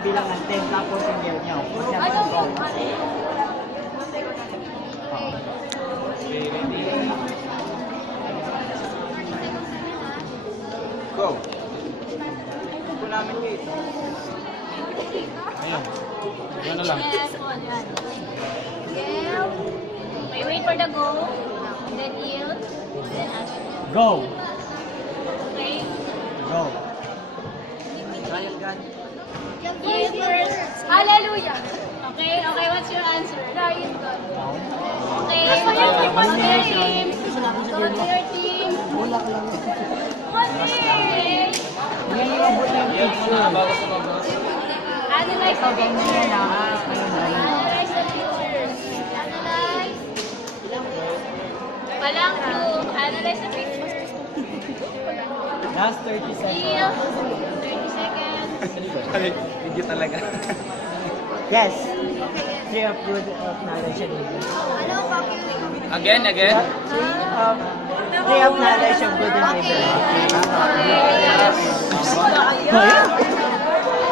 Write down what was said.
bilang ng 10 tapos yung yell nyo. Kasi Ano go. po? Go. Ito namin kayo. Ayun. Ano lang. Yes, one. Yell. Okay, wait for the go. And then yield. And then action. Go. Okay? Go. Yield first. Hallelujah. Okay, okay, what's your answer? Riot God. Okay, go to your team. Go to your team. Okay. Bago sa mabos. Analyze the picture. Analyze the pictures. Analyze. Palang two. Analyze the pictures. Last 30 seconds. Yield. 30 seconds. Video talaga. Yes. Tree of good of knowledge and wisdom. Again. Tree of knowledge of good and wisdom.